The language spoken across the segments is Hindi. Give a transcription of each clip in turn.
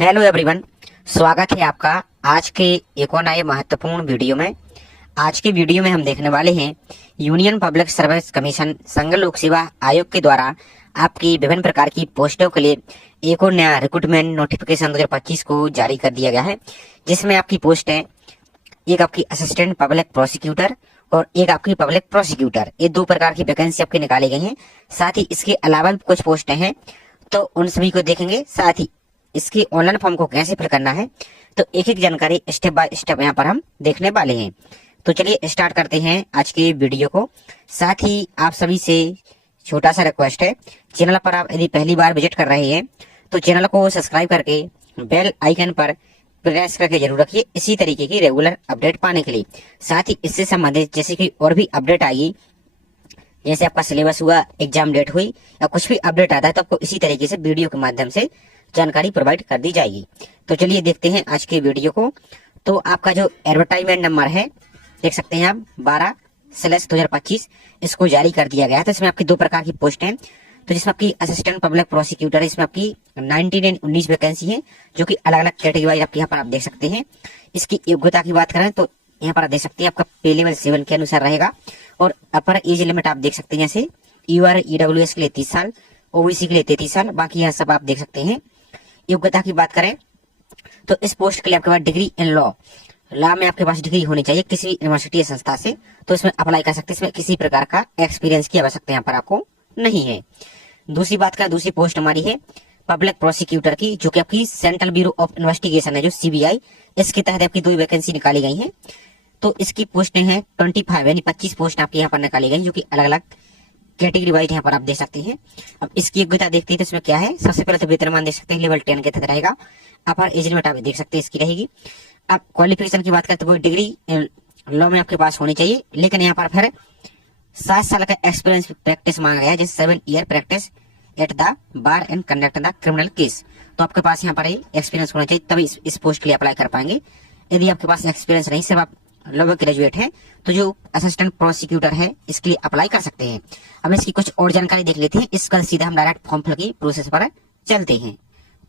हेलो एवरीवन, स्वागत है आपका आज के एक और नए महत्वपूर्ण वीडियो में। आज के वीडियो में हम देखने वाले हैं यूनियन पब्लिक सर्विस कमीशन संघ लोक सेवा आयोग के द्वारा आपकी विभिन्न प्रकार की पोस्टों के लिए एक और नया रिक्रूटमेंट नोटिफिकेशन 2025 को जारी कर दिया गया है, जिसमें आपकी पोस्ट है एक आपकी असिस्टेंट पब्लिक प्रोसिक्यूटर और एक आपकी पब्लिक प्रोसिक्यूटर। ये दो प्रकार की वैकेंसी आपकी निकाली गई हैं। साथ ही इसके अलावा भी कुछ पोस्टें हैं, तो उन सभी को देखेंगे। साथ ही इसकी ऑनलाइन फॉर्म को कैसे फिल करना है, तो एक एक जानकारी स्टेप बाय स्टेप यहाँ पर हम देखने वाले हैं। तो चलिए स्टार्ट करते हैं आज के वीडियो को। साथ ही आप सभी से छोटा सा रिक्वेस्ट है, चैनल पर आप यदि पहली बार विजिट कर रहे हैं तो चैनल को सब्सक्राइब करके बेल आइकन पर प्रेस करके जरूर रखिए, इसी तरीके की रेगुलर अपडेट पाने के लिए। साथ ही इससे संबंधित जैसे कि और भी अपडेट आएगी, जैसे आपका सिलेबस हुआ, एग्जाम डेट हुई या कुछ भी अपडेट आता है, तो आपको इसी तरीके से वीडियो के माध्यम से जानकारी प्रोवाइड कर दी जाएगी। तो चलिए देखते हैं आज के वीडियो को। तो आपका जो एडवर्टाइजमेंट नंबर है देख सकते हैं आप 12/2025 इसको जारी कर दिया गया है। तो इसमें आपकी दो प्रकार की पोस्ट हैं। तो जिसमें आपकी असिस्टेंट पब्लिक प्रोसिक्यूटर, इसमें आपकी 19 और 19 वैकेंसी है, जो कि अलग अलग कैटेगरी वाइज आपके यहाँ पर आप देख सकते हैं। इसकी योग्यता की बात करें तो यहाँ पर आप देख सकते हैं आपका पे लेवल 7 के अनुसार रहेगा। और अपर एज लिमिट आप देख सकते हैं, जैसे यूआर ईडब्ल्यूएस के लिए 30 साल, ओबीसी के लिए 33 साल, बाकी यहाँ सब आप देख सकते हैं। योग्यता की बात करें तो इस पोस्ट के लिए आपके पास डिग्री इन लॉ में आपके पास डिग्री होनी चाहिए किसी यूनिवर्सिटी या संस्था से, तो इसमें अप्लाई कर सकते हैं। इसमें किसी प्रकार का एक्सपीरियंस की आवश्यकता यहाँ पर आपको नहीं है। दूसरी बात करें, दूसरी पोस्ट हमारी है पब्लिक प्रोसिक्यूटर की, जो कि आपकी सेंट्रल ब्यूरो ऑफ इन्वेस्टिगेशन है, जो सीबीआई, इसके तहत आपकी 2 वैकेंसी निकाली गई है। तो इसकी पोस्टें हैं 25 यानी 25 पोस्ट आपकी यहाँ पर निकाली गई, जो कि अलग अलग कैटेगरी वाइज यहाँ पर आप देख सकते हैं। अब इसकी योग्यता देखते हैं तो इसमें क्या है। सबसे पहले तो वेतनमान देख सकते हैं, लेवल 10 के तहत रहेगा। अपर एज लिमिट आप देख सकते हैं इसकी रहेगी। अब क्वालिफिकेशन की बात करें तो वो डिग्री लॉ में आपके पास होनी चाहिए, लेकिन यहाँ पर फिर 7 साल का एक्सपीरियंस प्रैक्टिस मांगा गया है, जैसे 7 year practice at the bar and conduct the criminal case. तो आपके पास यहाँ पर एक्सपीरियंस होना चाहिए, तभी इस पोस्ट के लिए अप्लाई कर पाएंगे। यदि आपके पास एक्सपीरियंस नहीं, सिर्फ आप लॉ ग्रेजुएट है, तो जो असिस्टेंट प्रोसिक्यूटर है इसके लिए अप्लाई कर सकते हैं। अब इसकी कुछ और जानकारी देख लेते हैं, इसका सीधा हम डायरेक्ट फॉर्म फिल की प्रोसेस पर चलते हैं।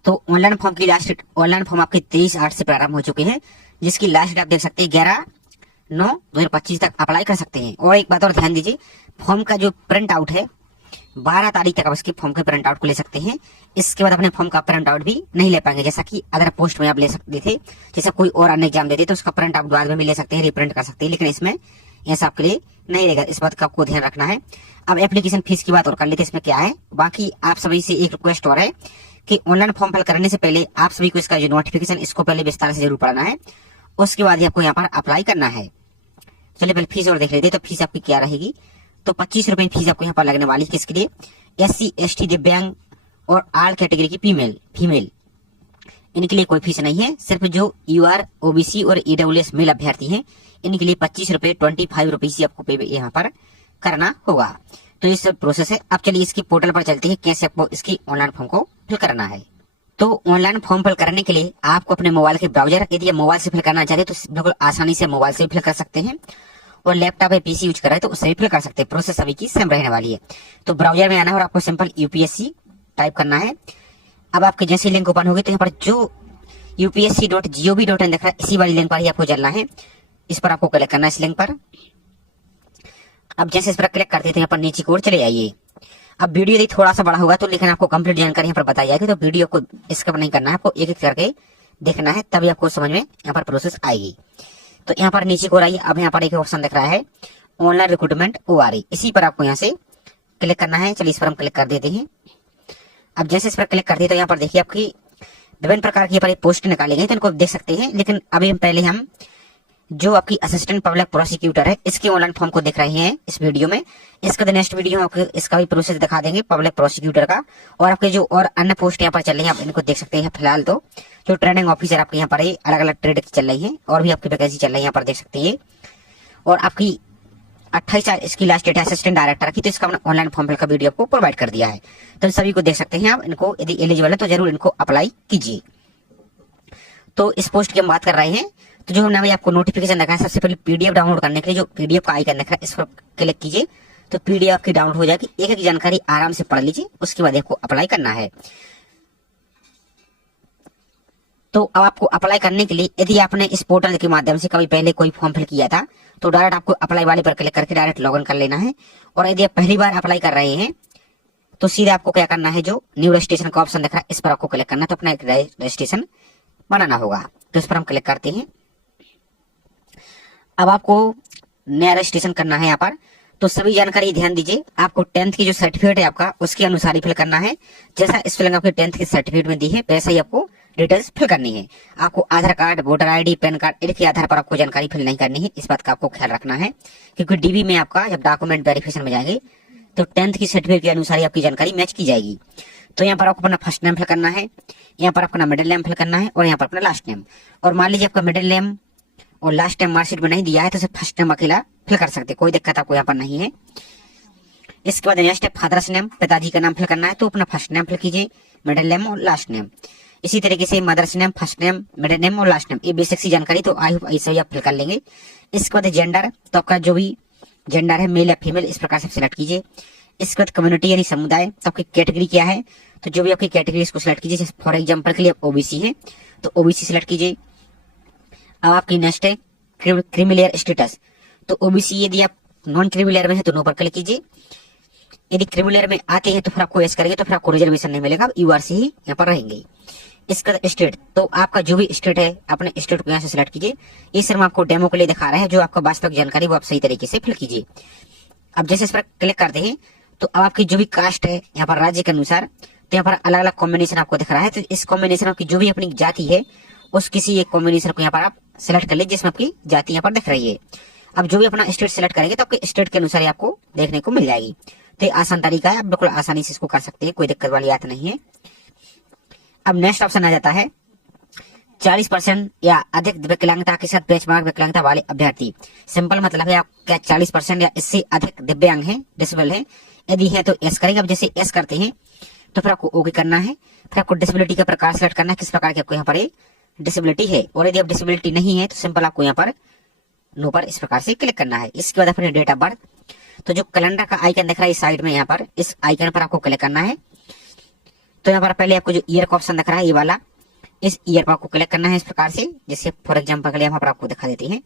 तो ऑनलाइन फॉर्म आपके 23/8 से प्रारंभ हो चुके हैं, जिसकी लास्ट डेट आप देख सकते हैं 11/9/2025 तक अप्लाई कर सकते हैं। और एक बात और ध्यान दीजिए, फॉर्म का जो प्रिंट आउट है 12 तारीख तक आप इसके फॉर्म के प्रिंट आउट को ले सकते हैं। इसके बाद अपने फॉर्म का प्रिंट आउट भी नहीं ले पाएंगे, जैसा कि अदर पोस्ट में आप ले सकते थे। जैसे कोई और अन्य एग्जाम देते तो उसका प्रिंट आउट बाद में भी ले सकते हैं, रिप्रिंट कर सकते हैं, लेकिन इसमें ऐसा आपके लिए नहीं रहेगा। इस बात का आपको ध्यान रखना है। अब एप्लीकेशन फीस की बात और कर लेते हैं, इसमें क्या है। बाकी आप सभी से एक रिक्वेस्ट और है कि ऑनलाइन फॉर्म फिल करने से पहले आप सभी को इसका जो नोटिफिकेशन, इसको पहले विस्तार से जरूर पढ़ना है, उसके बाद ही आपको यहाँ पर अप्लाई करना है। चलिए पहले फीस और देख लेते हैं। तो फीस आपकी क्या रहेगी, तो 25 रुपए फीस आपको यहाँ पर लगने वाली है। किसके लिए? SC ST दिव्यांग और आल कैटेगरी की फीमेल इनके लिए कोई फीस नहीं है। सिर्फ जो UR OBC और EWS मेल अभ्यर्थी हैं, इनके लिए 25 रुपए 25 रुपीज ही आपको पे यहाँ पर करना होगा। तो ये सब प्रोसेस है। अब चलिए इसकी पोर्टल पर चलते हैं, कैसे आपको इसकी ऑनलाइन फॉर्म को फिल करना है। तो ऑनलाइन फॉर्म फिल करने के लिए आपको अपने मोबाइल के ब्राउजर, यदि मोबाइल से फिल करना चाहते तो बिल्कुल आसानी से मोबाइल से भी फिल कर सकते हैं, और लैपटॉप या PC यूज कर रहे हैं तो उससे भी फिल कर सकते हैं। प्रोसेस सभी की सेम रहने वाली है। तो ब्राउजर में आना है और आपको सिंपल UPSC टाइप करना है। अब आपके जैसे लिंक ओपन होगी तो यहाँ पर जो upsc.gov.in दिख रहा है, इसी वाली लिंक पर ही आपको चलना है। इस पर आपको क्लिक करना है, इस लिंक पर। अब जैसे इस पर क्लिक करते हैं तो यहाँ पर नीचे की ओर चले आइए। अब वीडियो यदि थोड़ा सा बड़ा होगा तो लेकिन आपको कंप्लीट जानकारी यहाँ पर बताई जाएगी, तो वीडियो को स्किप नहीं करना है, आपको एक एक करके देखना है, तभी आपको समझ में यहाँ पर प्रोसेस आएगी। तो यहाँ पर नीचे को आइए। अब यहाँ पर एक ऑप्शन दिख रहा है ऑनलाइन रिक्रूटमेंट ORE, इसी पर आपको यहाँ से क्लिक करना है। चलिए इस पर हम क्लिक कर देते हैं। अब जैसे इस पर क्लिक करते हैं तो यहाँ पर देखिए आपकी विभिन्न प्रकार की यहाँ पर पोस्ट निकाली गई, तो इनको देख सकते हैं। लेकिन अभी पहले हम जो आपकी असिस्टेंट पब्लिक प्रोसिक्यूटर है, इसके ऑनलाइन फॉर्म को देख रहे हैं इस वीडियो में। इसका नेक्स्ट वीडियो में आपको इसका भी प्रोसेस दिखा देंगे पब्लिक प्रोसिक्यूटर का। और आपके जो और अन्य पोस्ट यहाँ पर चल रही है, आप इनको देख सकते हैं। फिलहाल तो जो ट्रेनिंग ऑफिसर आपके यहाँ पर अलग अलग ट्रेड की चल रही है, और भी आपकी वैकेंसी चल रही है, यहाँ पर देख सकते हैं। और आपकी 28 इसकी लास्ट डेट है असिस्टेंट डायरेक्टर की, तो इसका ऑनलाइन फॉर्म फिल का वीडियो आपको प्रोवाइड कर दिया है। तो सभी को देख सकते हैं आप। इनको यदि एलिजिबल है तो जरूर इनको अप्लाई कीजिए। तो इस पोस्ट की हम बात कर रहे हैं। तो जो हमने अभी आपको नोटिफिकेशन देखा है, सबसे पहले PDF डाउनलोड करने के लिए जो PDF का आइकन दिख रहा है, इस पर क्लिक कीजिए तो PDF आपकी डाउनलोड हो जाएगी। एक एक जानकारी आराम से पढ़ लीजिए, उसके बाद आपको अप्लाई करना है। तो अब आपको अप्लाई करने के लिए यदि आपने इस पोर्टल के माध्यम से कभी पहले कोई फॉर्म फिल किया था तो डायरेक्ट आपको अप्लाई वाले पर क्लिक करके डायरेक्ट लॉगिन कर लेना है। और यदि आप पहली बार अप्लाई कर रहे हैं तो सीधे आपको क्या करना है, जो न्यू रजिस्ट्रेशन का ऑप्शन दिख रहा है इस पर आपको क्लिक करना है। तो अपना एक रजिस्ट्रेशन बनाना होगा, तो इस पर हम क्लिक करते हैं। अब आपको नया रजिस्ट्रेशन करना है यहाँ पर, तो सभी जानकारी ध्यान दीजिए। आपको 10th की जो सर्टिफिकेट है आपका उसके अनुसार ही फिल करना है। जैसा स्पेलिंग आपके 10th की सर्टिफिकेट में दी है वैसा ही आपको डिटेल्स फिल करनी है। आपको Aadhaar card, voter ID, PAN card इनके आधार पर आपको जानकारी फिल नहीं करनी है, इस बात का आपको ख्याल रखना है। क्योंकि डीबी में आपका जब डॉक्यूमेंट वेरिफिकेशन में जाएंगे तो 10th की सर्टिफिकेट के अनुसार ही आपकी जानकारी मैच की जाएगी। तो यहाँ पर आपको अपना फर्स्ट नेम फिल करना है, यहाँ पर अपना मिडिल नेम फिल करना है और यहाँ पर अपना लास्ट नेम। और मान लीजिए आपका मिडिल नेम और लास्ट नेम मार्कशीट में नहीं दिया है तो सिर्फ फर्स्ट नेम अकेला फिल कर सकते, कोई दिक्कत आपको यहाँ पर नहीं है। इसके बाद नेक्स्ट है फादर्स नेम, पिताजी का नाम फिल करना है, तो अपना फर्स्ट नेम फिल कीजिए, मिडिल नेम और लास्ट नेम। इसी तरीके से mother's name, first name, middle name और लास्ट नेम, ये बेसिक सी जानकारी तो आई होप ऐसे ही आप फिल कर लेंगे। इसके बाद जेंडर, तो आपका जो भी जेंडर है मेल या फीमेल इस प्रकार से सिलेक्ट कीजिए। इसके बाद कम्युनिटी यानी समुदाय, तो आपकी कैटेगरी क्या है, तो जो भी आपकी कैटेगरी इसको सिलेक्ट कीजिए। फॉर एग्जाम्पल के लिए ओबीसी है तो ओबीसी सिलेक्ट कीजिए। अब आपकी नेक्स्ट है क्रीमिलियर स्टेटस, तो ओबीसी यदि आप नॉन क्रीमिलियर में है तो नो पर क्लिक कीजिए। यदि क्रीमिलियर में आते हैं तो फिर आपको यस करेंगे, तो फिर आपको रिजर्वेशन नहीं मिलेगा, यूआर से ही यहाँ पर रहेंगे। इसका स्टेट, तो आपका जो भी स्टेट है अपने स्टेट को यहाँ से सिलेक्ट कीजिए। ये सिर्फ आपको डेमो के लिए दिखा रहा है, जो आपका वास्तविक जानकारी वो आप सही तरीके से फिल कीजिए। अब जैसे इस पर क्लिक करते हैं तो अब आपकी जो भी कास्ट है यहाँ पर राज्य के अनुसार, तो यहाँ पर अलग अलग कॉम्बिनेशन आपको दिख रहा है। तो इस कॉम्बिनेशन आपकी जो भी अपनी जाति है उस किसी एक कॉम्बिनेशन को यहाँ पर आप सिलेक्ट कर लीजिए जिसमें आपकी जाति यहाँ पर दिख रही है। अब जो भी अपना स्टेट सिलेक्ट करेंगे तो आपके स्टेट के अनुसार आपको देखने को मिल जाएगी। तो ये आसान तरीका है, आप बिल्कुल आसानी से इसको कर सकते हैं, कोई दिक्कत वाली बात नहीं है। अब नेक्स्ट ऑप्शन आ जाता है 40% या अधिक विकलांगता के साथ बेंचमार्क विकलांगता वाले अभ्यर्थी। सिंपल मतलब है आप क्या 40% या इससे अधिक दिव्यांग है, डिसेबल है, यदि है तो एस करेंगे। अब जैसे एस करते हैं तो फिर आपको ओके करना है। फिर आपको डिसेबिलिटी का प्रकार सेलेक्ट करना है, किस प्रकार की आपको यहाँ पर डिसेबिलिटी है। और यदि आप डिसेबिलिटी नहीं है तो सिंपल आपको यहाँ पर नो पर इस प्रकार से क्लिक करना है। इसके बाद अपने डेट ऑफ बर्थ, तो जो कैलेंडर का आइकन दिख रहा है इस साइड में यहाँ पर इस आइकन पर आपको क्लिक करना है। तो यहाँ पर पहले आपको जो ईयर का ऑप्शन दिख रहा है ये वाला, इस ईयर पर आपको क्लिक करना है इस प्रकार से, जैसे फॉर एग्जाम्पल के लिए यहाँ पर आपको दिखा देते हैं।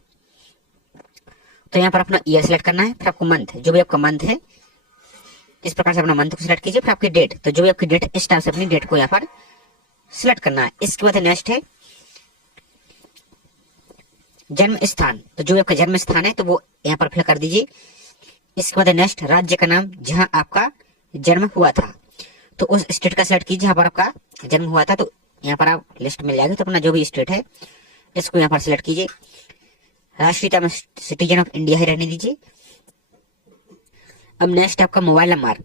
तो यहाँ पर अपना ईयर सेलेक्ट करना है। फिर आपको मंथ, जो भी आपका मंथ है इस प्रकार से अपना मंथ को सिलेक्ट कीजिए। फिर आपकी डेट, तो जो भी आपकी डेट इस टाइप से अपनी डेट को यहाँ पर सिलेक्ट करना है। इसके बाद नेक्स्ट है जन्म स्थान, तो जो आपका जन्म स्थान है तो वो यहाँ पर फिल कर दीजिए। इसके बाद नेक्स्ट राज्य का नाम जहां आपका जन्म हुआ था, तो उस स्टेट का सिलेक्ट कीजिए जहां पर आपका जन्म हुआ था। तो यहाँ पर आप लिस्ट मिल जाएगी, तो अपना जो भी स्टेट है इसको यहाँ पर सिलेक्ट कीजिए। राष्ट्रीयता में सिटीजन ऑफ इंडिया ही रहने दीजिए। अब नेक्स्ट आपका मोबाइल नंबर,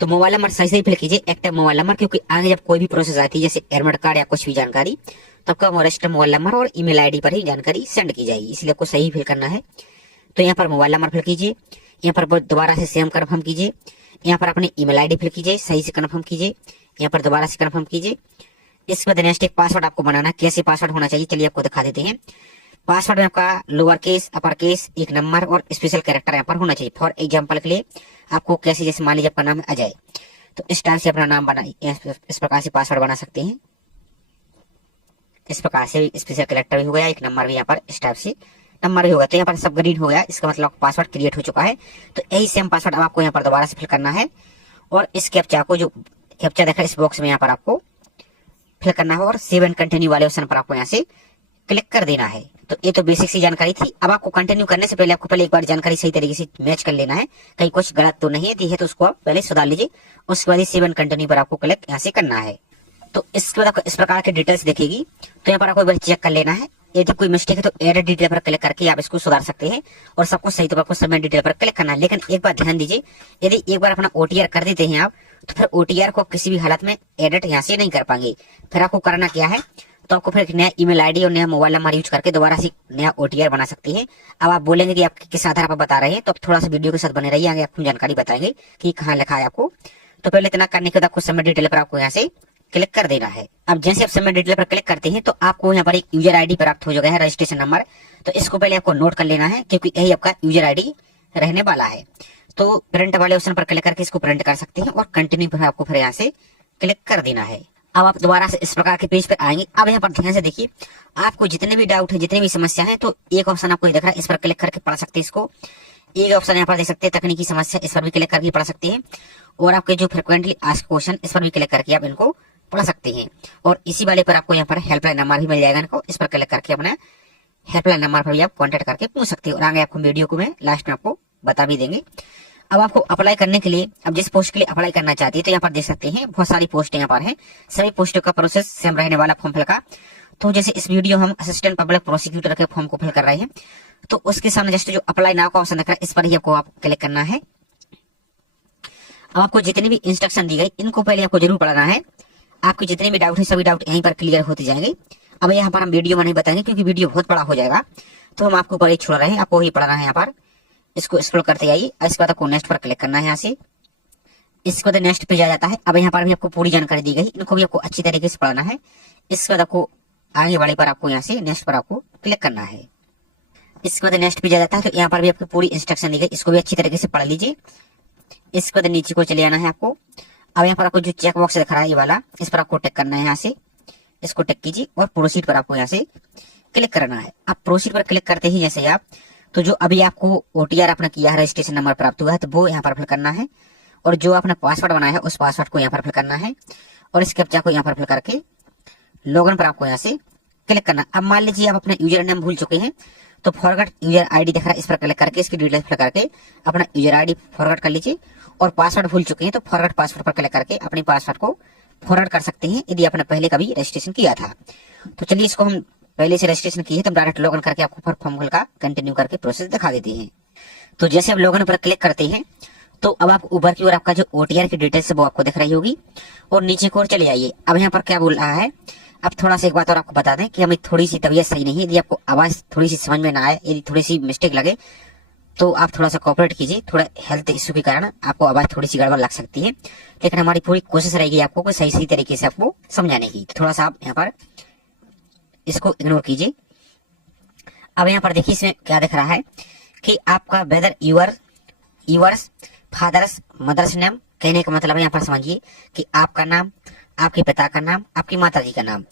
तो मोबाइल नंबर सही सही फिल कीजिए, एक्टिव मोबाइल नंबर, क्योंकि आगे जब कोई भी प्रोसेस आती है जैसे एडमिट कार्ड या कुछ भी जानकारी तो आपका रजिस्टर्ड मोबाइल नंबर और ईमेल आईडी पर ही जानकारी सेंड की जाएगी, इसलिए आपको सही फिल करना है। तो यहाँ पर मोबाइल नंबर फिल कीजिए, यहाँ पर दोबारा से सेम कन्फर्म कीजिए, यहाँ पर अपनी ईमेल आईडी फिल कीजिए, सही से कन्फर्म कीजिए, यहाँ पर दोबारा से कन्फर्म कीजिए। इसके बाद नेक्स्ट एक पासवर्ड आपको बनाना है, कैसे पासवर्ड होना चाहिए चलिए आपको दिखा देते हैं। पासवर्ड में आपका लोअर केस, अपर केस, एक नंबर और स्पेशल कैरेक्टर यहाँ पर होना चाहिए। फॉर एग्जाम्पल के लिए आपको कैसे, जैसे मान लीजिए आपका नाम है अजय, तो इस टाइप से अपना नाम बना, इस प्रकार से पासवर्ड बना सकते हैं। इस प्रकार से स्पेशल कैरेक्टर भी हो गया, एक नंबर भी यहाँ पर इस टाइप से नंबर भी होगा। तो यहाँ पर सब ग्रीन हो गया, इसका मतलब पासवर्ड क्रिएट हो चुका है। तो यही सेम पासवर्ड अब आपको यहाँ पर दोबारा से फिल करना है और इस कैप्चा को, जो कैप्चा देखा इस बॉक्स में यहाँ पर आपको फिल करना है और सेव एंड कंटिन्यू वाले ऑप्शन पर आपको यहाँ से क्लिक कर देना है। तो ये तो बेसिक सी जानकारी थी। अब आपको कंटिन्यू करने से पहले आपको पहले एक बार जानकारी सही तरीके से मैच कर लेना है, कहीं कुछ गलत तो नहीं है तो उसको आप पहले सुधार लीजिए। उसके बाद सेव एंड कंटिन्यू पर आपको क्लिक यहाँ से करना है। तो इसके बाद आपको इस प्रकार के डिटेल्स दिखेगी, तो यहाँ पर आपको एक बार चेक कर लेना है। यदि कोई मिस्टेक है तो एडिट डिटेल पर क्लिक करके आप इसको सुधार सकते हैं और सबको सही तौर पर सबमिट डिटेल पर क्लिक करना है। लेकिन एक बार ध्यान दीजिए, यदि एक बार अपना ओटीआर कर देते हैं आप तो फिर ओटीआर को किसी भी हालत में एडिट यहाँ से नहीं कर पाएंगे। फिर आपको करना क्या है, तो आपको फिर एक नया ईमेल आईडी और नया मोबाइल नंबर यूज करके दोबारा से नया ओटीआर बना सकते हैं। अब आप बोलेंगे कि आप किस आधार पर बता रहे हैं, तो आप थोड़ा सा वीडियो के साथ बने रहिए, आगे आपको जानकारी बताएंगे कि कहाँ लिखा है आपको। तो पहले इतना करने के बाद आपको सबमिट डिटेल पर आपको यहाँ से क्लिक कर देना है। अब जैसे आप सबमिट डिटेल पर क्लिक करते हैं तो आपको यहाँ पर एक यूजर आईडी प्राप्त हो जाएगा है, रजिस्ट्रेशन नंबर। तो इसको पहले आपको नोट कर लेना है क्योंकि यही आपका यूजर आईडी रहने वाला है। तो प्रिंट वाले ऑप्शन पर क्लिक करके इसको प्रिंट कर सकते हैं और कंटिन्यू पर आपको फिर यहाँ से क्लिक कर देना है। अब आप दोबारा से इस प्रकार के पेज पर आएंगे। अब यहाँ पर ध्यान से देखिए, आपको जितने भी डाउट है, जितनी भी समस्या है, तो एक ऑप्शन आपको दिख रहा है, इस पर क्लिक करके पढ़ सकते हैं इसको। एक ऑप्शन यहाँ पर देख सकते हैं तकनीकी समस्या, इस पर भी क्लिक करके पढ़ सकते हैं। और आपके जो फ्रिक्वेंटली आस्क्ड क्वेश्चन, इस पर भी क्लिक करके आप इनको पढ़ सकते हैं। और इसी वाले पर आपको यहाँ पर हेल्पलाइन नंबर भी मिल जाएगा इनको, इस पर क्लिक करके अपना हेल्पलाइन नंबर पर भी आप कॉन्टेक्ट करके पूछ सकते हैं। और आगे आपको वीडियो को मैं लास्ट में आपको बता भी देंगे। अब आपको अप्लाई करने के लिए, अब जिस पोस्ट के लिए अप्लाई करना चाहती है, तो यहाँ पर देख सकते हैं बहुत सारी पोस्ट यहाँ पर है। सभी पोस्टों का प्रोसेस सेम रहने वाला फॉर्म फिल का। तो जैसे इस वीडियो हम असिस्टेंट पब्लिक प्रोसिक्यूटर के फॉर्म को फिल कर रहे हैं, तो उसके सामने जस्ट जो अप्लाई नाउ का ऑप्शन दिख रहा है, इस पर ही आपको आप क्लिक करना है। अब आपको जितनी भी इंस्ट्रक्शन दी गई, इनको पहले आपको जरूर पढ़ना है। आपके जितने भी डाउट है, सभी डाउट यहीं पर क्लियर होते जाएंगे। अब यहाँ पर हम वीडियो में नहीं बताएंगे क्योंकि वीडियो बहुत बड़ा हो जाएगा, तो हम आपको ऊपर ही छोड़ रहे हैं, आपको ही पढ़ना है। यहाँ पर इसको स्क्रॉल करते आइए, इसके बाद आपको नेक्स्ट पर क्लिक करना है। यहाँ से इसके बाद नेक्स्ट पेज आ जाता है। अब यहाँ पर भी आपको पूरी जानकारी दी गई, इनको भी आपको अच्छी तरीके से पढ़ना है। इसके बाद आपको आगे वाले पर आपको यहाँ से नेक्स्ट पर आपको क्लिक करना है। इसके बाद नेक्स्ट पेज आ जाता है, तो यहाँ पर भी आपको पूरी इंस्ट्रक्शन दी गई, इसको भी अच्छी तरीके से पढ़ लीजिए। इसके बाद नीचे को चले आना है आपको। अब यहाँ पर आपको जो चेक बॉक्स दिख रहा है ये वाला, इस पर आपको टिक करना है। यहाँ से इसको टिक कीजिए और प्रोसीड पर आपको यहाँ से क्लिक करना है। अब प्रोसीड पर क्लिक करते ही जैसे आप, तो जो अभी आपको ओटीआर आपने किया है, रजिस्ट्रेशन नंबर प्राप्त हुआ है, तो वो यहाँ पर फिल करना है। और जो आपने पासवर्ड बनाया है, उस पासवर्ड को यहाँ पर फिल करना है। और इस कैप्चा को यहाँ पर फिल करके लॉगिन पर आपको यहाँ से क्लिक करना। अब मान लीजिए आप अपना यूजर नेम भूल चुके हैं, तो फॉरगेट यूजर आईडी दिख रहा है, इस पर क्लिक करके इसकी डिटेल्स फिल करके अपना यूजर आईडी फॉरगेट कर लीजिए। और पासवर्ड भूल चुके हैं, तो फॉरगेट पासवर्ड पर क्लिक करके अपने पासवर्ड को फॉरवर्ड कर सकते हैं, यदि आपने पहले कभी रजिस्ट्रेशन किया था। तो चलिए, इसको हम पहले से रजिस्ट्रेशन किए तो हम डायरेक्ट लॉगिन करके आपको फॉर्म फिल का कंटिन्यू करके प्रोसेस दिखा देते हैं। तो जैसे आप लॉगिन पर क्लिक करते हैं, तो अब आप ऊपर की ओर आपका जो ओटीआर की डिटेल्स है वो आपको दिख रही होगी। और नीचे की ओर चले आइए। अब यहाँ पर क्या बोल रहा है, अब थोड़ा सा एक बात और आपको बता दें कि हमें थोड़ी सी तबीयत सही नहीं है, यदि आपको आवाज थोड़ी सी समझ में ना आए, यदि थोड़ी सी मिस्टेक लगे, तो आप थोड़ा सा कोऑपरेट कीजिए। थोड़ा हेल्थ इश्यू के कारण आपको आवाज थोड़ी सी गड़बड़ लग सकती है, लेकिन हमारी पूरी कोशिश रहेगी आपको सही तरीके से आपको समझाने की। थोड़ा सा आप यहाँ पर इसको इग्नोर कीजिए। अब यहाँ पर देखिए इसमें क्या दिख रहा है कि आपका whether yours father's mother's name, कहने का मतलब यहाँ पर समझिए कि आपका नाम, आपके पिता का नाम, आपकी माता जी का नाम,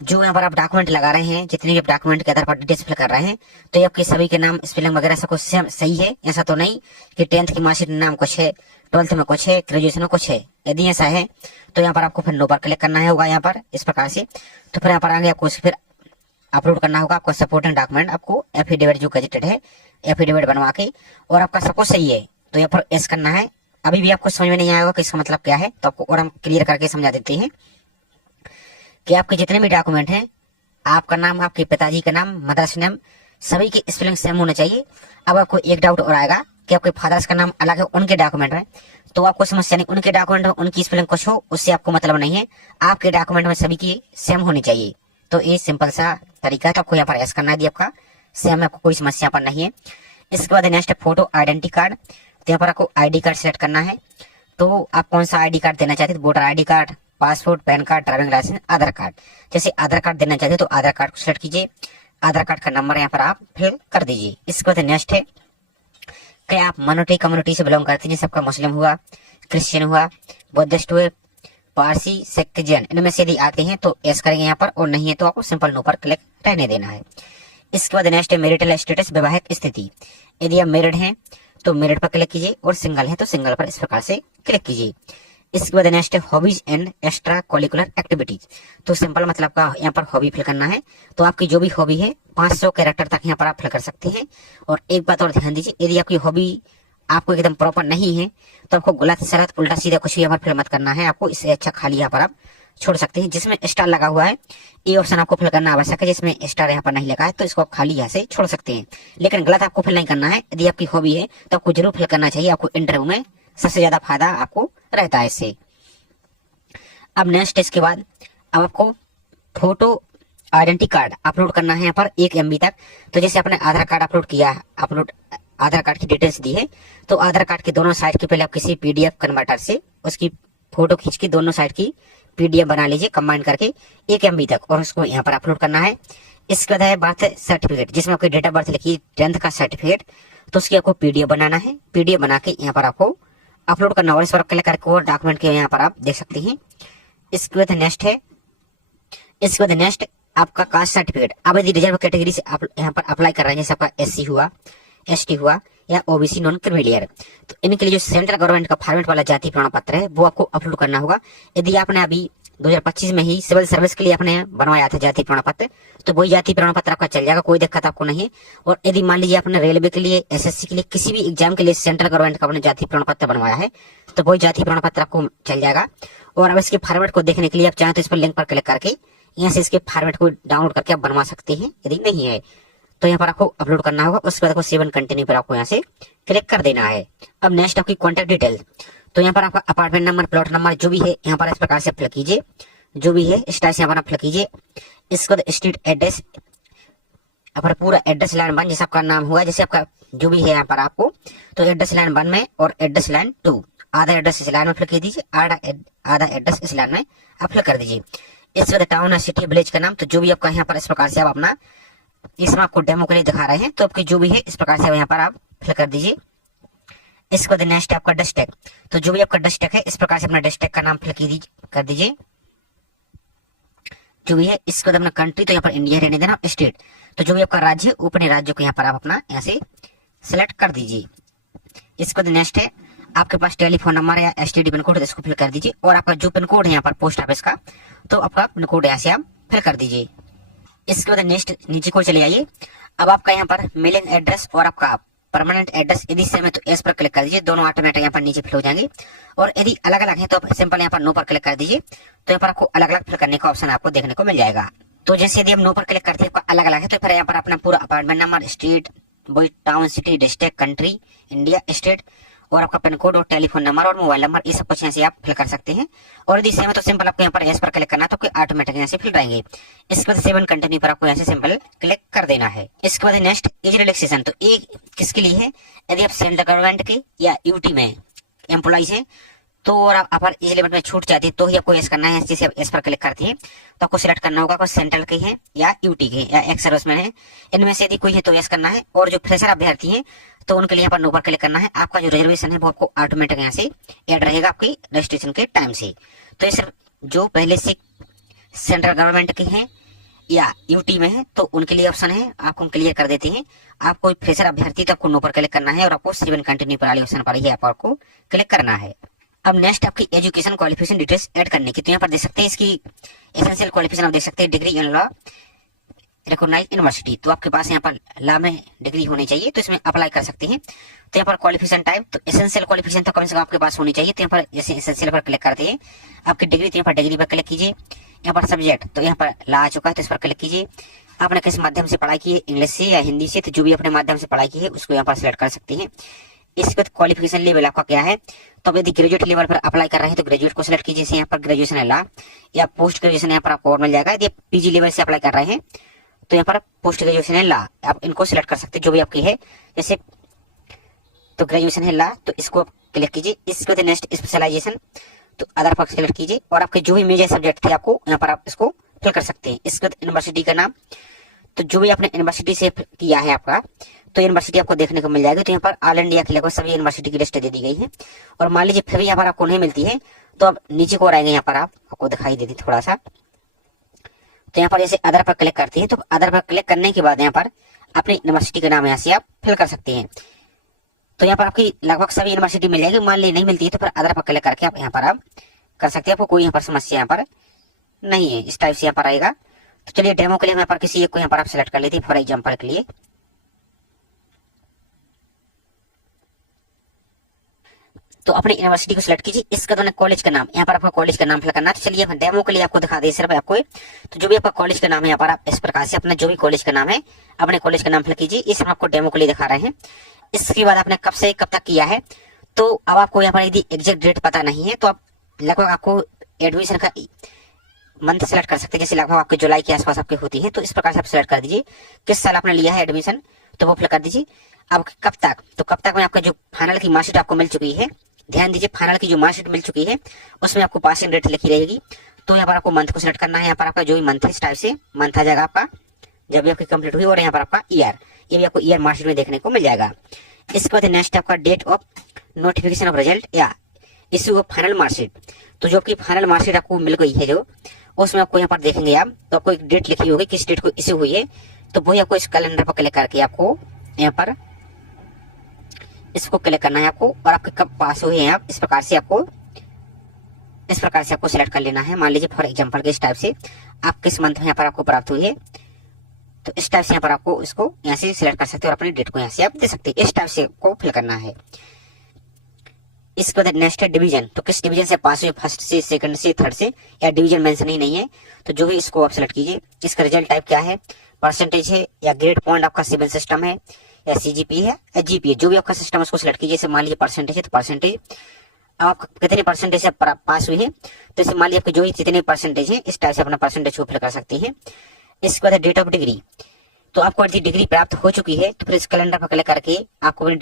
जो यहाँ पर आप डॉक्यूमेंट लगा रहे हैं, जितने भी आप डॉक्यूमेंट के आधार पर डिटेल्स फिल कर रहे हैं, तो ये आपके सभी के नाम स्पेलिंग वगैरह सब कुछ सही है। ऐसा तो नहीं कि 10th की मार्कशीट में नाम कुछ है, 12th में कुछ है, ग्रेजुएशन में कुछ है। यदि ऐसा है तो यहाँ पर आपको फिर नो पर क्लिक करना है होगा यहाँ पर इस प्रकार से। तो फिर यहाँ पर आगे आपको फिर अपलोड करना होगा आपका सपोर्टिंग डॉक्यूमेंट, आपको एफिडेविट जो गजेटेड है, एफिडेविट बनवा के, और आपका सब कुछ सही है तो यहाँ पर एस करना है। अभी भी आपको समझ में नहीं आएगा कि इसका मतलब क्या है, तो आपको और हम क्लियर करके समझा देते हैं कि आपके जितने भी डॉक्यूमेंट हैं, आपका नाम, आपके पिताजी का नाम, मदर्स नेम, सभी की स्पेलिंग सेम होना चाहिए। अब आपको एक डाउट और आएगा कि आपके फादर्स का नाम अलग है उनके डॉक्यूमेंट में, तो आपको समस्या नहीं, उनके डॉक्यूमेंट में उनकी स्पेलिंग कुछ हो उससे आपको मतलब नहीं है, आपके डॉक्यूमेंट में सभी की सेम होनी चाहिए। तो ये सिंपल सा तरीका है, तो आपको यहाँ पर एस करना है, आपका सेम है, आपको कोई समस्या पर नहीं है। इसके बाद नेक्स्ट फोटो आइडेंटिटी कार्ड, तो यहाँ पर आपको आईडी कार्ड सेलेक्ट करना है। तो आप कौन सा आईडी कार्ड देना चाहते हैं, voter ID card, passport, PAN card, driving licence, Aadhaar card. जैसे आधार कार्ड देना चाहते हैं तो आधार कार्ड को सिलेक्ट कीजिए, आधार कार्ड का नंबर यहाँ पर आप फिल कर दीजिए। इसके बाद नेक्स्ट है कि आप माइनॉरिटी कम्युनिटी से बिलोंग करते हैं, जैसे आपका मुस्लिम हुआ, क्रिश्चियन हुआ, बुद्धिस्ट हुए, पारसी, सिख, जैन, इनमें से यदि आते हैं तो एस करेंगे यहाँ पर, और नहीं है तो आपको सिंपल नो पर क्लिक रहने देना है। इसके बाद नेक्स्ट है मैरिटल स्टेटस, वैवाहिक स्थिति। यदि आप मैरिड हैं तो मैरिड पर क्लिक कीजिए, और सिंगल है तो सिंगल पर इस प्रकार से क्लिक कीजिए। इसके बाद नेक्स्ट है hobbies and extra curricular activities, तो सिंपल मतलब का यहाँ पर हॉबी फिल करना है। तो आपकी जो भी हॉबी है 500 कैरेक्टर तक यहाँ पर आप फिल कर सकते हैं। और एक बात और ध्यान दीजिए, यदि आपकी हॉबी आपको एकदम प्रॉपर नहीं है तो आपको गलत सलत उल्टा सीधा कुछ भी यहाँ पर फिल मत करना है, आपको इससे अच्छा खाली यहाँ पर आप छोड़ सकते हैं। जिसमें स्टार लगा हुआ है ये ऑप्शन आपको फिल करना आवश्यक है, जिसमें स्टार यहाँ पर नहीं लगा है तो इसको आप खाली यहाँ से छोड़ सकते हैं, लेकिन गलत आपको फिल नहीं करना है। यदि आपकी हॉबी है तो आपको जरूर फिल करना चाहिए, आपको इंटरव्यू में सबसे ज्यादा फायदा आपको रहता है इससे। अब नेक्स्ट इसके बाद अब आपको फोटो आइडेंटिटी कार्ड अपलोड करना है यहाँ पर 1 MB तक। तो जैसे आपने आधार कार्ड अपलोड किया है, आधार कार्ड की डिटेल्स दी है, तो आधार कार्ड के दोनों साइड के पहले आप किसी PDF कन्वर्टर से उसकी फोटो खींच के दोनों साइड की PDF बना लीजिए कंबाइन करके 1 MB तक, और उसको यहाँ पर अपलोड करना है। इसके बाद है बर्थ सर्टिफिकेट, जिसमें आपकी डेट ऑफ बर्थ लिखी 10th का सर्टिफिकेट, तो उसकी आपको PDF बनाना है। PDF बना के यहाँ पर आपको अपलोड करना, और इस पर क्लिक करके वो डॉक्यूमेंट के यहाँ पर आप देख सकते हैं। इसके बाद नेक्स्ट है इसके बाद नेक्स्ट आपका कास्ट सर्टिफिकेट। अब यदि रिजर्व कैटेगरी से आप यहाँ पर अप्लाई कर रहे हैं, जैसे आपका SC हुआ, ST हुआ या OBC नॉन क्रिमिलियर, तो इनके लिए जो सेंट्रल गवर्नमेंट का फॉर्मेट वाला जाति प्रमाण पत्र है वो आपको अपलोड करना होगा। यदि आपने अभी 2025 में ही सिविल सर्विस के लिए आपने बनवाया था जाति प्रमाण पत्र, तो वही जाति प्रमाण पत्र आपका चल जाएगा, कोई दिक्कत आपको नहीं है। और यदि मान लीजिए आपने रेलवे के लिए, SSC के लिए, किसी भी एग्जाम के लिए सेंट्रल गवर्नमेंट का आपने जाति प्रमाण पत्र बनवाया है, तो वही जाति प्रमाण पत्र आपको चल जाएगा। और अब इसके फॉर्मेट को देखने के लिए आप चाहें तो इस पर लिंक पर क्लिक करके यहाँ से इसके फॉर्मेट को डाउनलोड करके आप बनवा सकते हैं। यदि नहीं है तो यहाँ पर आपको अपलोड करना होगा, उसके बाद आपको सेव एंड कंटिन्यू पर आपको यहाँ से क्लिक कर देना है। अब नेक्स्ट आपकी कॉन्टैक्ट डिटेल, तो यहाँ पर आपका अपार्टमेंट नंबर, प्लॉट नंबर जो भी है यहाँ पर इस प्रकार से फिल कीजिए, जो भी है इस टाइप से यहाँ पर फिल कीजिए। इसके बाद स्ट्रीट एड्रेस, यहाँ पर पूरा एड्रेस लाइन 1 जैसे आपका नाम हुआ, जैसे आपका जो भी है यहाँ पर आपको, तो एड्रेस लाइन 1 में और एड्रेस लाइन 2, आधा एड्रेस इस लाइन में फिल कर दीजिए, आधा एड्रेस इस लाइन में आप फिल कर दीजिए। इसके बाद टाउन, सिटी, विलेज का नाम, तो जो भी आपका यहाँ पर इस प्रकार से आप अपना, इसमें आपको डेमो के लिए दिखा रहे हैं, तो आपकी जो भी है इस प्रकार से यहाँ पर आप फिल कर दीजिए। इसके बाद नेक्स्ट आपका डिस्ट्रिक्ट, तो जो भी आपका डिस्ट्रिक्ट है इस प्रकार से अपना डिस्ट्रिक्ट का नाम फिल कर दीजिए, जो भी है। इसके बाद अपना कंट्री, तो यहाँ पर इंडिया रहने देना। स्टेट, तो जो भी आपका राज्य है अपने राज्य को यहाँ पर आप अपना यहाँ से सिलेक्ट कर दीजिए। इसके बाद नेक्स्ट है आपके पास टेलीफोन नंबर या STD पिन कोड, इसको फिल कर दीजिए। और आपका जो पिन कोड है यहाँ पर पोस्ट ऑफिस का, तो आपका पिन कोड यहाँ से आप फिल कर दीजिए। इसके बाद नेक्स्ट नीचे को चले आइए। अब आपका यहाँ पर मेलिंग एड्रेस और आपका परमानेंट एड्रेस यदि सेम है तो एस पर क्लिक कर दीजिए, दोनों ऑटोमेटिक यहाँ पर नीचे फिल हो जाएंगे। और यदि अलग अलग है तो आप सिंपल यहाँ पर नो पर क्लिक कर दीजिए, तो यहाँ पर आपको अलग अलग फिल करने का ऑप्शन आपको देखने को मिल जाएगा। तो जैसे यदि हम नो पर क्लिक करते हैं आपका अलग अलग है, तो फिर यहाँ पर अपना पूरा apartment number, street, town, city, district, country, India, state और आपका पिन कोड और टेलीफोन नंबर और मोबाइल नंबर, ये सब कुछ यहाँ से आप फिल कर सकते हैं। और यदि सेम है तो सिंपल आपको यहाँ पर एस पर क्लिक करना, तो ऑटोमेटिक यहाँ से फिल रहेंगे। इसके बाद सेव एंड कंटिन्यू पर आपको यहाँ से सिंपल क्लिक कर देना है। इसके बाद नेक्स्ट एज रिलैक्सेशन, तो एक किसके लिए है, यदि आप सेंट्रल गवर्नमेंट के या यूटी में एम्प्लॉइज हैं, तो और आप एज लिमिट में छूट चाहते हैं तो ही आपको एस करना है। जैसे आप एस पर क्लिक करते हैं तो आपको सिलेक्ट करना होगा सेंट्रल के हैं या यूटी के या एक्स सर्विसमैन है, इनमें से यदि कोई है तो एस करना है। और जो फ्रेशर अभ्यर्थी हैं तो उनके लिए यहाँ पर नो पर क्लिक करना है। आपका जो रिजर्वेशन है वो आपको ऑटोमेटिक यहाँ से ऐड रहेगा आपकी रजिस्ट्रेशन के टाइम से। तो ये सिर्फ जो पहले से सेंट्रल गवर्नमेंट के हैं या यूटी में है तो उनके लिए ऑप्शन है, आपको हम क्लियर कर देते हैं। आप कोई फ्रेशर अभ्यर्थी तो आपको नो पर क्लिक करना है और आपको सेव एंड कंटिन्यू पर वाले ऑप्शन पर ही आपको क्लिक करना है। अब नेक्स्ट आपकी एजुकेशन क्वालिफिकेशन डिटेल्स ऐड करने की, तो यहाँ पर देख सकते हैं इसकी एसेंशियल क्वालिफिकेशन आप देख सकते हैं, degree in law recognise university, तो आपके पास यहाँ पर लॉ में डिग्री होनी चाहिए, तो इसमें अप्लाई कर सकते हैं। तो यहाँ पर क्वालिफिकेशन टाइप, तो एसेंशियल क्वालिफिकेशन तो कम से कम आपके पास होनी चाहिए, तो यहाँ पर जैसे एसेंशियल पर क्लिक करते हैं आपकी डिग्री, तो यहाँ पर डिग्री पर क्लिक कीजिए। यहाँ पर सब्जेक्ट, तो यहाँ पर लॉ आ चुका है तो इस पर क्लिक कीजिए। आपने किस माध्यम से पढ़ाई की है, इंग्लिश से या हिंदी से, तो जो भी अपने माध्यम से पढ़ाई की है उसको यहाँ पर सिलेक्ट कर सकते हैं। इसके बाद क्वालिफिकेशन लेवल आपका क्या है, तो अब यदि ग्रेजुएट लेवल पर अप्लाई कर रहे हैं तो ग्रेजुएट को सिलेक्ट कीजिए, जैसे यहाँ पर ग्रेजुएशन है लॉ या पोस्ट ग्रेजुएशन यहाँ पर आपको और मिल जाएगा। यदि PG लेवल से अप्लाई कर रहे हैं तो यहाँ पर पोस्ट ग्रेजुएशन है लॉ, आप इनको सिलेक्ट कर सकते हैं जो भी आपकी है। जैसे तो ग्रेजुएशन है लॉ, तो इसको आप क्लिक कीजिए। इसके बाद नेक्स्ट स्पेशलाइजेशन, तो अदर पर सिलेक्ट कीजिए और आपके जो भी मेजर सब्जेक्ट थे आपको यहाँ पर आप इसको फिल कर सकते हैं। इसके बाद यूनिवर्सिटी का नाम, तो जो भी आपने यूनिवर्सिटी से किया है आपका, तो यूनिवर्सिटी आपको देखने को मिल जाएगी। तो यहाँ पर ऑल इंडिया के लगभग सभी यूनिवर्सिटी की लिस्ट दे दी गई है। और मान लीजिए फिर भी यहाँ पर आपको नहीं मिलती है तो आप नीचे को आएंगे, यहाँ पर आपको दिखाई देती थोड़ा सा, तो यहाँ पर जैसे अदर पर क्लिक करते हैं तो अदर पर क्लिक करने के बाद यहाँ पर अपनी यूनिवर्सिटी का नाम यहाँ से आप फिल कर सकते हैं। तो यहाँ पर आपकी लगभग सभी यूनिवर्सिटी मिल जाएगी। मान ली नहीं मिलती है तो फिर अदर पर क्लिक करके आप यहाँ पर आप कर सकते हैं, आपको कोई यहाँ पर समस्या यहाँ पर नहीं है। इस टाइप से यहाँ पर आएगा। तो चलिए डेमो के लिए यहाँ पर किसी एक को यहाँ पर आप सिलेक्ट कर लेते हैं, फॉर एग्जाम्पल के लिए। तो अपनी यूनिवर्सिटी को सिलेक्ट कीजिए। इसका तो कॉलेज का नाम, यहाँ पर आपका कॉलेज का नाम फिल करना है। तो चलिए डेमो के लिए आपको दिखा दे सिर्फ आपको। तो जो भी आपका कॉलेज का नाम है यहाँ पर आप इस प्रकार से अपना जो भी कॉलेज का नाम है अपने कॉलेज का नाम फिल कीजिए। इस आपको डेमो के लिए दिखा रहे हैं। इसके बाद आपने कब से कब तक किया है, तो अब आपको यहाँ पर यदि एग्जैक्ट डेट पता नहीं है तो आप लगभग आपको एडमिशन का मंथ सेलेक्ट कर सकते हैं। जैसे लगभग आपके जुलाई के आसपास आपकी होती है, तो इस प्रकार से आप सिलेक्ट कर दीजिए किस साल आपने लिया है एडमिशन, तो वो फिल कर दीजिए। अब कब तक, तो कब तक में आपका जो फाइनल की मार्कशीट आपको मिल चुकी है, ध्यान दीजिए फाइनल की जो मार्कशीट मिल चुकी है उसमें आपको पासिंग डेट लिखी रहेगी। तो यहाँ पर आपको मंथ को सिलेक्ट करना है। यहाँ पर आपका जो भी मंथ है इस टाइप से मंथ आ जाएगा आपका जब भी आपकी कंप्लीट हुई। और यहाँ पर आपका ईयर, ये भी आपको ईयर मार्कशीट में देखने को मिल जाएगा। इसके बाद नेक्स्ट आपका date of notification of result या इश्यू ऑफ फाइनल मार्कशीट। तो जो आपकी फाइनल मार्कशीट आपको मिल गई है जो, उसमें आपको यहाँ पर देखेंगे आप, तो आपको एक डेट लिखी होगी किस डेट को इश्यू हुई है, तो वही आपको इस कैलेंडर पर क्लिक करके आपको यहाँ पर इसको क्लिक करना है आपको, और आपके कब पास हुए हैं आप इस प्रकार से आपको सिलेक्ट कर लेना है। मान लीजिए फॉर एग्जांपल के इस टाइप से आप किस मंथ में यहाँ पर आपको प्राप्त हुई है, तो इस टाइप से यहाँ पर आपको इसको यहाँ से सिलेक्ट कर सकते हैं और अपनी डेट को यहाँ से आप दे सकते हैं। इस टाइप से आपको फिल करना है। इसके बाद नेक्स्ट है डिवीजन, तो किस डिवीजन से पास हुए, फर्स्ट से, सेकंड से, थर्ड से, या डिवीजन मेंशन ही नहीं है तो जो भी इसको आप सिलेक्ट कीजिए। इसका रिजल्ट टाइप क्या है, परसेंटेज है या ग्रेड पॉइंट आपका सिविल सिस्टम है या सीजीपी है या जीपीए, जो भी आपका सिस्टम उसको सिलेक्ट कीजिए। जैसे मान लीजिए परसेंटेज है तो परसेंटेज आप कितने परसेंटेज से पास हुए हैं, तो इसे मान लीजिए आपके जो भी जितने परसेंटेज है इस टाइप से अपना परसेंटेज को फिल कर सकते हैं। इसके बाद डेट ऑफ डिग्री, तो आपको यदि डिग्री प्राप्त हो चुकी है तो फिर इस कैलेंडर पर क्लिक करके आपको अपनी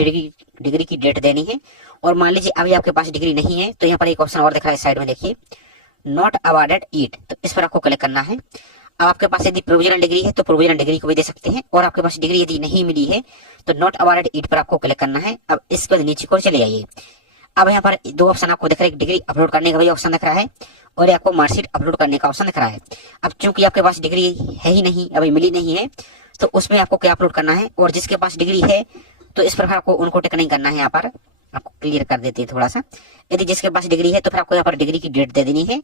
डिग्री की डेट देनी है। और मान लीजिए अभी आपके पास डिग्री नहीं है तो यहाँ पर एक ऑप्शन और दिख रहा है साइड में, देखिए नॉट अवार्डेड इट, तो इस पर आपको क्लिक करना है। अब आपके पास यदि प्रोविजनल डिग्री है तो प्रोविजनल डिग्री को भी दे सकते हैं, और आपके पास डिग्री यदि नहीं मिली है तो नॉट अवार्डेड इट पर आपको क्लिक करना है। अब इसके बाद नीचे को चले जाइए। अब यहाँ पर दो ऑप्शन आपको दिख रहा है, डिग्री अपलोड करने का भी ऑप्शन दिख रहा है और आपको मार्कशीट अपलोड करने का ऑप्शन दिख रहा है। अब चूंकि आपके पास डिग्री है ही नहीं, अभी मिली नहीं है, तो उसमें आपको क्या अपलोड करना है, और जिसके पास डिग्री है तो इस प्रकार आपको उनको टिक नहीं करना है। यहाँ पर आपको क्लियर कर देते हैं थोड़ा सा। यदि जिसके पास डिग्री है तो फिर आपको यहाँ पर डिग्री की डेट दे देनी है,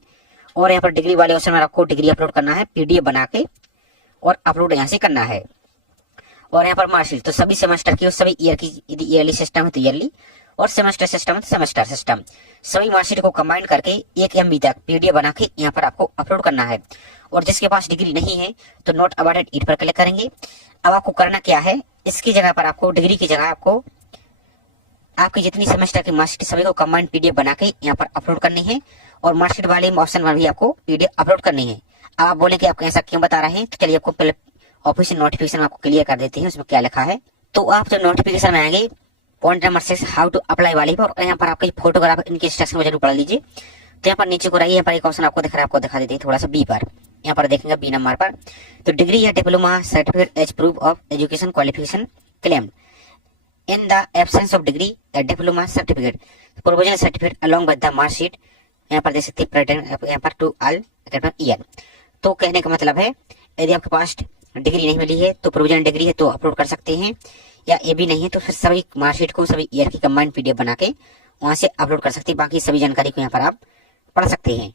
और यहाँ पर डिग्री वाले ऑप्शन में आपको डिग्री अपलोड करना है, पीडीएफ बना के और अपलोड यहाँ से करना है। और यहाँ पर मार्कशीट, तो सभी सेमेस्टर की और सभी ईयर की, यदि ईयरली सिस्टम है तो ईयरली, और सेमेस्टर सिस्टम है तो सेमेस्टर सिस्टम, सभी मार्कशीट को कंबाइन करके 1 MB तक पीडीएफ बना के यहाँ पर आपको अपलोड करना है। और जिसके पास डिग्री नहीं है तो नॉट अवार्डेड इट पर क्लिक करेंगे। अब आपको करना क्या है, इसकी जगह पर आपको डिग्री की जगह आपको आपकी जितनी सेमेस्टर की मार्कशीट सभी को कंबाइंड पीडीएफ बना के यहाँ पर अपलोड करनी है, और मार्कशीट वाले ऑप्शन में भी आपको पीडीएफ अपलोड करनी है। अब आप बोले कि आपको ऐसा क्यों बता रहे हैं, तो चलिए आपको पहले ऑफिशियल नोटिफिकेशन आपको क्लियर कर देते हैं, उसमें क्या लिखा है। तो आप जब नोटिफिकेशन में आएंगे point number 6 how to apply वाली पर, और यहाँ पर आपकी फोटोग्राफ इनके इंस्ट्रक्शन को जरूर पढ़ लीजिए। तो यहाँ पर नीचे को रहिए, यहाँ पर एक ऑप्शन आपको दिख रहा है, आपको दिखा देते हैं थोड़ा सा बी पर, यहाँ पर देखेंगे बी नंबर पर, तो डिग्री या diploma certificate as proof of education qualification claim in the absence of degree या diploma certificate provisional certificate along with the marksheet, यहाँ पर देख सकते हैं यहाँ पर टू ऑल एकेडमिक ईयर। तो कहने का मतलब है यदि आपके पास डिग्री नहीं मिली है तो प्रोविजनल डिग्री है तो अपलोड कर सकते हैं, या ये भी नहीं है तो फिर सभी मार्कशीट को सभी ईयर की कंबाइंड पीडीएफ बना के वहां से अपलोड कर सकते हैं। बाकी सभी जानकारी को यहाँ पर आप पढ़ सकते हैं।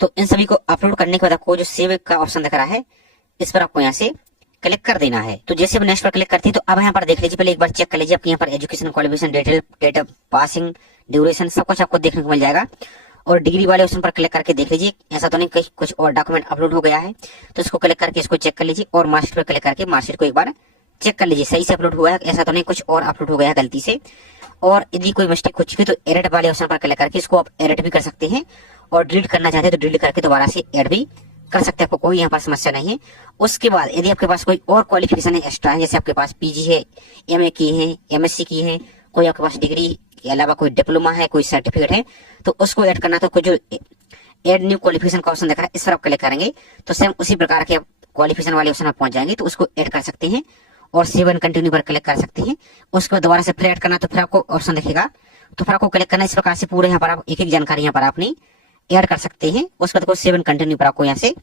तो इन सभी को अपलोड करने के बाद आपको जो सेव का ऑप्शन दिख रहा है इस पर आपको यहाँ से क्लिक कर देना है। तो जैसे नेक्स्ट पर क्लिक करते हैं तो अब यहाँ पर देख लीजिए, पहले एक बार चेक कर लीजिए आपके यहाँ पर education qualification detail, date of passing, duration सब कुछ आपको देखने को मिल जाएगा। और डिग्री वाले ऑप्शन पर क्लिक करके देख लीजिए, ऐसा तो नहीं कहीं कुछ और डॉक्यूमेंट अपलोड हो गया है, तो इसको क्लिक करके इसको चेक कर लीजिए। और मार्कशीट पर क्लिक करके मार्कशीट को एक बार चेक कर लीजिए सही से अपलोड हुआ है, ऐसा तो नहीं कुछ और अपलोड हो गया है गलती से। और यदि कोई मिस्टेक हो चुकी है तो एडिट वाले ऑप्शन पर क्लिक करके इसको आप एडिट भी कर सकते हैं, और डिलीट करना चाहते हैं तो डिलीट करके दोबारा से ऐड भी कर सकते हैं, आपको कोई यहाँ पर समस्या नहीं है। उसके बाद यदि आपके पास कोई और क्वालिफिकेशन है एक्स्ट्रा है, जैसे आपके पास पीजी है, एमए की है, एमएससी की है, कोई आपके पास डिग्री के अलावा कोई डिप्लोमा है, कोई सर्टिफिकेट है, तो उसको ऐड करना, तो जो एड न्यू क्वालिफिकेशन का ऑप्शन दिख रहा है इस पर आप क्लिक करेंगे तो सेम उसी प्रकार के क्वालिफिकेशन वाले ऑप्शन आप पहुंच जाएंगे, तो उसको ऐड कर सकते हैं और सेव एंड कंटिन्यू पर क्लिक कर सकते हैं। उसके बाद दोबारा से फिर ऐड करना, तो फिर आपको ऑप्शन दिखेगा, तो फिर आपको क्लिक करना। इस प्रकार से पूरे यहाँ पर आप एक एक जानकारी यहाँ पर आपने ऐड कर सकते हैं। उसके बाद सेव एंड कंटिन्यू पर आपको यहाँ से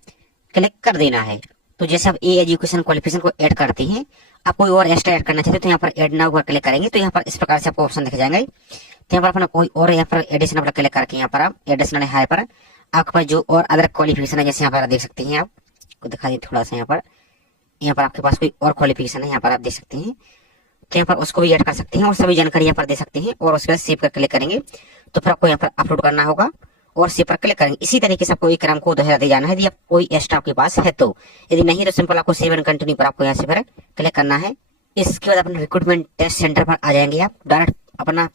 क्लिक कर देना है। तो जैसे आप ए एजुकेशन क्वालिफिकेशन को ऐड करते हैं, आप कोई और एक्स्ट्रा ऐड करना चाहते हैं तो यहाँ पर ऐड नाउ पर क्लिक करेंगे, तो यहाँ पर इस प्रकार से आपको ऑप्शन दिख जाएंगे। तो यहाँ पर अपना कोई और यहाँ पर एडिशनल पर क्लिक करके यहाँ पर आप एडिशनल हाई पर आपके पास जो और अदर क्वालिफिकेशन है, जैसे यहाँ पर देख सकते हैं, आपको दिखा दें थोड़ा सा, यहाँ पर आपके पास कोई और क्वालिफिकेशन है यहाँ पर आप देख सकते हैं, तो यहाँ पर उसको भी ऐड कर सकते हैं और सभी जानकारी यहाँ पर दे सकते हैं। और उसके बाद सेव पर क्लिक करेंगे तो फिर आपको यहाँ पर अपलोड करना होगा और सेव पर क्लिक करेंगे। इसी तरीके से आपको एक क्रम को दोहराते जाना है यदि आप कोई एक्स्ट्रा आपके पास है तो, यदि नहीं तो सिंपल आपको सेव एंड कंटिन्यू पर आपको यहाँ से फिर क्लिक करना है। इसके बाद अपने रिक्रूटमेंट टेस्ट सेंटर पर आ जाएंगे, आप डायरेक्ट अपना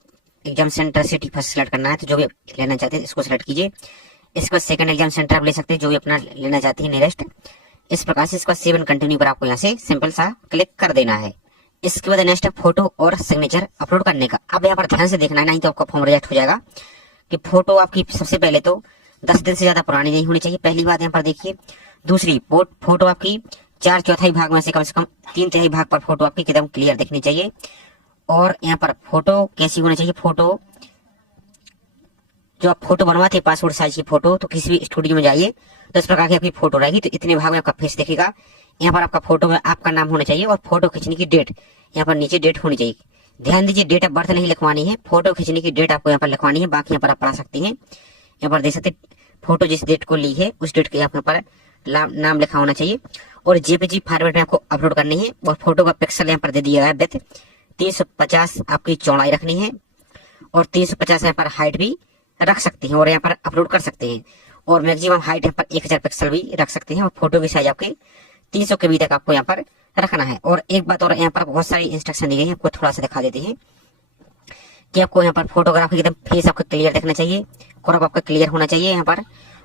exam centre city first select करना है, तो जो भी लेना चाहते हैं इसको सिलेक्ट कीजिए। इसके बाद सेकंड एग्जाम सेंटर आप ले सकते हैं जो भी अपना लेना चाहते हैं नियरेस्ट। इस प्रकार से इसका सेव एंड कंटिन्यू पर आपको यहाँ से सिंपल सा क्लिक कर देना है। इसके बाद नेक्स्ट फोटो और सिग्नेचर अपलोड करने का। अब यहाँ पर ध्यान से देखना है, नहीं तो आपका फॉर्म रिजेक्ट हो जाएगा। कि फोटो आपकी सबसे पहले तो 10 दिन से ज्यादा पुरानी नहीं होनी चाहिए, पहली बात यहाँ पर देखिए। दूसरी फोटो आपकी 4/4 भाग में से कम 3/3 भाग पर फोटो आपकी एकदम क्लियर दिखनी चाहिए। और यहाँ पर फोटो कैसी होनी चाहिए, फोटो जो आप फोटो बनवाते हैं पासपोर्ट साइज की फोटो, तो किसी भी स्टूडियो में जाइए तो इस प्रकार की आपकी फोटो रहेगी। तो इतने भाग में आपका फेस दिखेगा। यहाँ पर आपका फोटो में आपका नाम होना चाहिए और फोटो खींचने की डेट यहाँ पर नीचे डेट होनी चाहिए। ध्यान दीजिए, डेट ऑफ बर्थ नहीं लिखवानी है, फोटो खींचने की डेट आपको यहाँ पर लिखवानी है। बाकी यहाँ पर आप पढ़ा सकते हैं। यहाँ पर देख सकते फोटो जिस डेट को ली है उस डेट के यहाँ पर नाम लिखा होना चाहिए और जेपीजी फॉर्मेट में आपको अपलोड करनी है। और फोटो का पिक्सल यहाँ पर दे दिया है विड्थ 350 आपकी चौड़ाई रखनी है और 350 यहाँ पर हाइट भी रख सकते हैं और यहाँ पर अपलोड कर सकते हैं। और मैक्सिमम हाइट यहाँ पर 1000 पिक्सल भी रख सकते हैं और फोटो की साइज आपके 300 के बी तक आपको यहाँ पर रखना है। और एक बात और, यहाँ पर बहुत सारी इंस्ट्रक्शन दी गई है, आपको थोड़ा सा दिखा देते हैं कि आपको यहाँ पर फोटोग्राफ एकदम फेस आपको क्लियर देखना चाहिए, क्रॉप आपका क्लियर होना चाहिए यहाँ पर।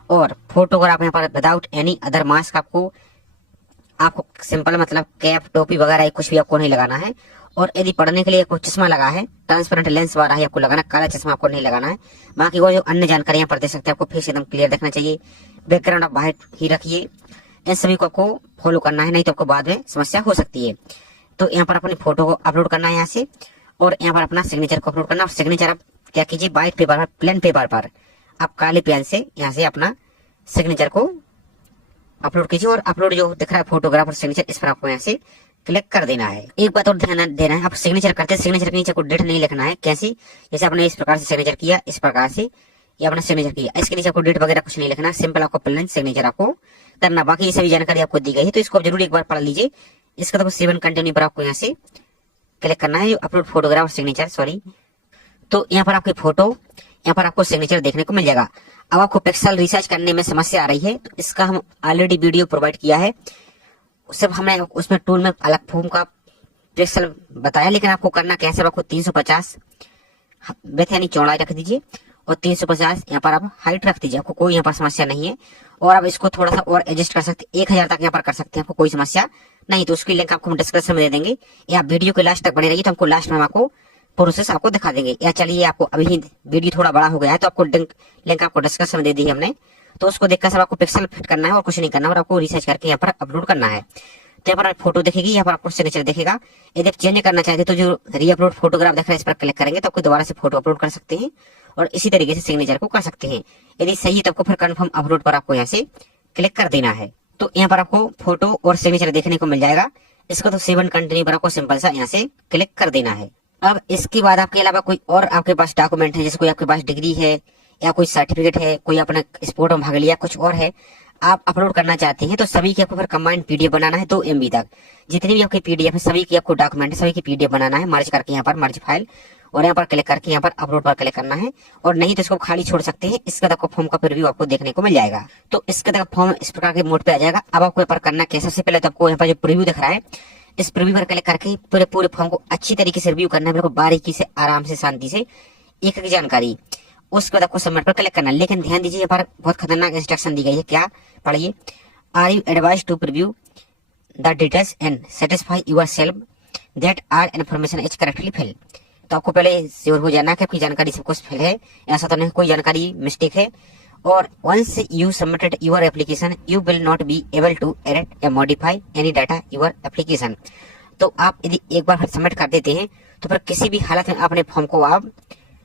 और फोटोग्राफ यहाँ पर विदाउट एनी अदर मास्क आपको सिंपल मतलब कैप टोपी वगैरह कुछ भी आपको नहीं लगाना है। और यदि पढ़ने के लिए आपको चश्मा लगा है, ट्रांसपेरेंट लेंस वाला है आपको लगाना, काला चश्मा आपको नहीं लगाना है। बाकी वो जो अन्य जानकारी यहाँ पर दे सकते हैं, आपको फेस एकदम क्लियर देखना चाहिए, बैकग्राउंड आप वाइट ही रखिए। इन सभी को आपको फॉलो करना है, नहीं तो आपको बाद में समस्या हो सकती है। तो यहाँ पर अपनी फोटो को अपलोड करना है यहाँ से और यहाँ पर अपना सिग्नेचर को अपलोड करना। और सिग्नेचर आप क्या कीजिए, व्हाइट पेपर पर, प्लेन पेपर पर आप काले पेन से यहाँ से अपना सिग्नेचर को अपलोड कीजिए। और अपलोड जो दिख रहा है फोटोग्राफ और सिग्नेचर, इस पर आपको यहाँ से क्लिक कर देना है। एक बात और ध्यान देना है, आप सिग्नेचर करते हैं, सिग्नेचर के नीचे को डेट नहीं लिखना है। कैसी, जैसे आपने इस प्रकार से सिग्नेचर किया, इस प्रकार से ये अपना सिग्नेचर किया, इसके नीचे आपको डेट वगैरह कुछ नहीं लिखना, सिंपल आपको प्लेन सिग्नेचर आपको करना। बाकी ये सभी जानकारी आपको दी गई है, तो इसको जरूर एक बार पढ़ लीजिए। इसका तो सेवन कंटिन्यू पर आपको यहाँ से क्लिक करना है, अपलोड फोटोग्राफ सिग्नेचर, सॉरी। तो यहाँ पर आपकी फोटो, यहाँ पर आपको सिग्नेचर देखने को मिल जाएगा। अब आपको पिक्सल रिसर्च करने में समस्या आ रही है, तो इसका हम ऑलरेडी वीडियो प्रोवाइड किया है, सिर्फ हमने उसमें टूल में अलग फॉर्म का पिक्सल बताया। लेकिन आपको करना कैसे, आपको 350 विड्थ यानी चौड़ाई रख दीजिए और 350 यहाँ पर आप हाइट रख दीजिए, आपको कोई यहाँ पर समस्या नहीं है। और आप इसको थोड़ा सा और एडजस्ट कर सकते हैं, 1000 तक यहाँ पर कर सकते हैं, आपको कोई समस्या नहीं। तो उसकी लिंक आपको हम डिस्क्रिप्शन में दे देंगे, या वीडियो के लास्ट तक बने रहिए, तो हमको लास्ट में आपको प्रोसेस आपको दिखा देंगे। या चलिए, आपको अभी ही वीडियो थोड़ा बड़ा हो गया है तो आपको लिंक आपको डिस्क्रिप्शन में दे दी हमने, तो उसको देखकर सब आपको पिक्सल फिट करना है और कुछ नहीं करना, और आपको रिसर्च करके यहाँ पर अपलोड करना है। तो यहाँ पर फोटो दिखेगी, यहाँ पर आपको सिग्नेचर दिखेगा। यदि आप चेंज करना चाहते तो जो रीअपलोड फोटोग्राफ दिख रहा है, इस पर क्लिक करेंगे तो आपको दोबारा से फोटो अपलोड कर सकते हैं और इसी तरीके से सिग्नेचर को कर सकते हैं। यदि सही है तो आपको फिर कन्फर्म अपलोड पर आपको यहाँ से क्लिक कर देना है। तो यहाँ पर आपको फोटो और सिग्नेचर देखने को मिल जाएगा। इसको तो सेवन कंटिन्यू पर आपको सिंपल सा यहाँ से क्लिक कर देना है। अब इसके बाद आपके अलावा कोई और आपके पास डॉक्यूमेंट है, जैसे कोई आपके पास डिग्री है या कोई सर्टिफिकेट है, कोई अपना स्पोर्ट में भाग लिया, कुछ और है, आप अपलोड करना चाहते हैं, तो सभी की आपको फिर कंबाइंड पीडीएफ बनाना है 2 MB तक। जितनी भी आपकी पीडीएफ है, सभी की आपको डॉक्यूमेंट है, सभी की पीडीएफ बनाना है, मर्ज करके यहाँ पर मर्ज फाइल, और यहाँ पर क्लिक करके यहाँ पर अपलोड पर क्लिक करना है। और नहीं तो इसको खाली छोड़ सकते हैं, इसका तक फॉर्म का प्रीव्यू आपको देखने को मिल जाएगा। तो इसका तक फॉर्म इस प्रकार के मोड पे आ जाएगा। अब आपको यहाँ पर करना क्या, सबसे पहले तो आपको यहाँ पर जो प्रीव्यू दिख रहा है, इस प्रीव्यू पर क्लिक करके पूरे फॉर्म को अच्छी तरीके से रिव्यू करना है, बिल्कुल बारीकी से, आराम से, शांति से, एक एक जानकारी। उसके बाद आपको सबमिट पर क्लिक करना है। लेकिन ध्यान दीजिए, यहाँ पर बहुत खतरनाक इंस्ट्रक्शन दी गई है, क्या पढ़िए। Are you advise to preview the details and satisfy yourself that are information is correctly fill. तो आपको पहले श्योर हो जाना कि आपकी जानकारी सब कुछ फिल है, ऐसा तो नहीं कोई जानकारी मिस्टेक है। और once you submitted your application, you will not be able to edit या modify any data your application। तो आप यदि एक बार सबमिट कर देते हैं तो फिर किसी भी हालत में अपने फॉर्म को आप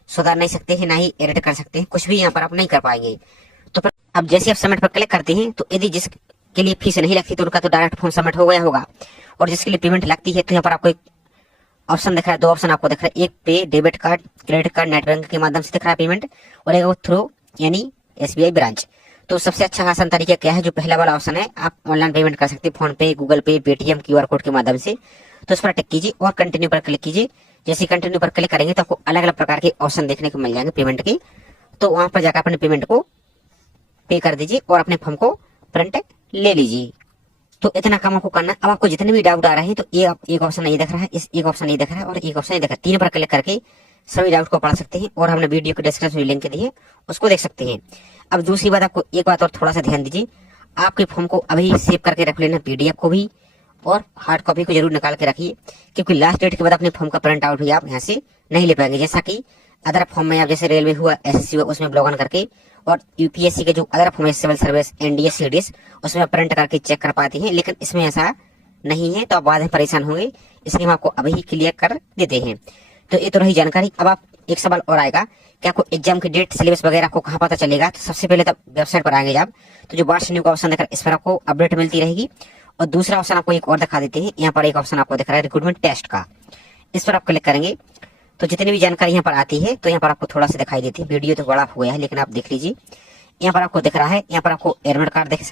सुधार नहीं सकते हैं, ना ही एडिट कर सकते हैं, कुछ भी यहाँ पर आप नहीं कर पाएंगे। तो फिर अब जैसे आप सबमिट पर क्लिक करते हैं, तो यदि जिसके लिए फीस नहीं लगती तो उनका तो डायरेक्ट फॉर्म सबमिट हो गया होगा, और जिसके लिए पेमेंट लगती है तो यहाँ पर आपको एक ऑप्शन दिख रहा है, 2 ऑप्शन आपको दिख रहा है, एक पे debit card, credit card, net bank के माध्यम से दिख रहा है पेमेंट, और एक थ्रू यानी SBI ब्रांच। तो सबसे अच्छा आसान तरीका क्या है, जो पहला वाला ऑप्शन है, आप ऑनलाइन पेमेंट कर सकते हैं, फोन पे, गूगल पे, पेटीएम, QR कोड के माध्यम से। तो इस पर टिक कीजिए और कंटिन्यू पर क्लिक कीजिए। जैसे कंटिन्यू पर क्लिक करेंगे तो आपको अलग अलग प्रकार के ऑप्शन देखने को मिल जाएंगे पेमेंट के। तो वहां पर जाकर अपने पेमेंट को पे कर दीजिए और अपने फॉर्म को प्रिंट ले लीजिए। तो इतना काम आपको करना है। अब आपको जितने भी डाउट आ रहे हैं, तो ये एक ऑप्शन नहीं दिख रहा है, इस एक ऑप्शन नहीं दिख रहा है और एक ऑप्शन नहीं दिख रहा है, 3 पर क्लिक करके सभी डाउट को पढ़ सकते हैं, और हमने वीडियो के डिस्क्रिप्शन में लिंक दिए, उसको देख सकते हैं। अब दूसरी बात, आपको एक बात और थोड़ा सा ध्यान दीजिए, आपके फॉर्म को अभी सेव करके रख लेना, पीडीएफ को भी और हार्ड कॉपी को जरूर निकाल के रखिए, क्योंकि लास्ट डेट के बाद अपने फॉर्म का प्रिंट आउट भी आप यहाँ से नहीं ले पाएंगे। जैसा कि अदर फॉर्म में आप जैसे रेलवे हुआ, SSC हुआ, उसमें लॉग इन करके, और UPSC के जो अदर फॉर्म है, सिविल सर्विस, NDS, CDS, उसमें प्रिंट करके चेक कर पाते हैं, लेकिन इसमें ऐसा नहीं है, तो आप बाद में परेशान होंगे, इसलिए हम आपको अभी ही क्लियर कर देते हैं। तो ये तो रही जानकारी। अब आप एक सवाल और आएगा कि आपको एग्जाम की डेट, सिलेबस वगैरह को कहाँ पता चलेगा। तो सबसे पहले तो वेबसाइट पर आएंगे जब, तो जो वाट्स न्यू का ऑप्शन दिख रहा है इस पर आपको अपडेट मिलती रहेगी। और दूसरा ऑप्शन आपको एक और दिखा देते हैं, यहाँ पर एक ऑप्शन आपको दिख रहा है रिक्रूटमेंट टेस्ट का, इस पर आप क्लिक करेंगे तो जितनी भी जानकारी यहाँ पर आती है तो यहाँ पर आपको थोड़ा सा दिखाई देती है। वीडियो तो बड़ा हो गया है लेकिन आप देख लीजिए, यहाँ पर आपको दिख रहा है, यहाँ पर आपको एडमिट कार्ड देख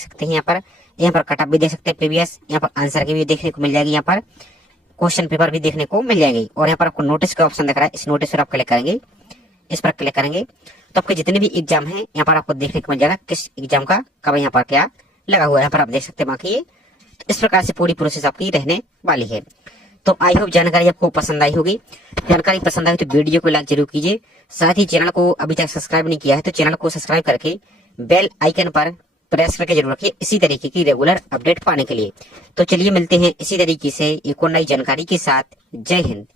सकते हैं, यहाँ पर कट ऑफ भी देख सकते हैं प्रीवियस, यहाँ पर आंसर की भी देखने को मिल जाएगी, यहाँ पर क्वेश्चन पेपर भी देखने को मिल जाएंगे। और यहाँ पर आपको नोटिस का ऑप्शन दिख रहा है, इस नोटिस पर आप क्लिक करेंगे, इस पर क्लिक करेंगे तो आपके जितने भी एग्जाम हैं यहाँ पर आपको देखने को मिल जाएगा किस एग्जाम का कब यहाँ पर क्या लगा हुआ है, यहाँ पर आप देख सकते हैं। बाकी ये तो इस प्रकार से पूरी प्रोसेस आपकी रहने वाली है। तो आई होप जानकारी आपको पसंद आई होगी। जानकारी पसंद आई तो वीडियो को लाइक जरूर कीजिए, साथ ही चैनल को अभी तक सब्सक्राइब नहीं किया है तो चैनल को सब्सक्राइब करके बेल आइकन पर प्रेस करके जरूर रखिए इसी तरीके की रेगुलर अपडेट पाने के लिए। तो चलिए मिलते हैं इसी तरीके से एक और नई जानकारी के साथ। जय हिंद।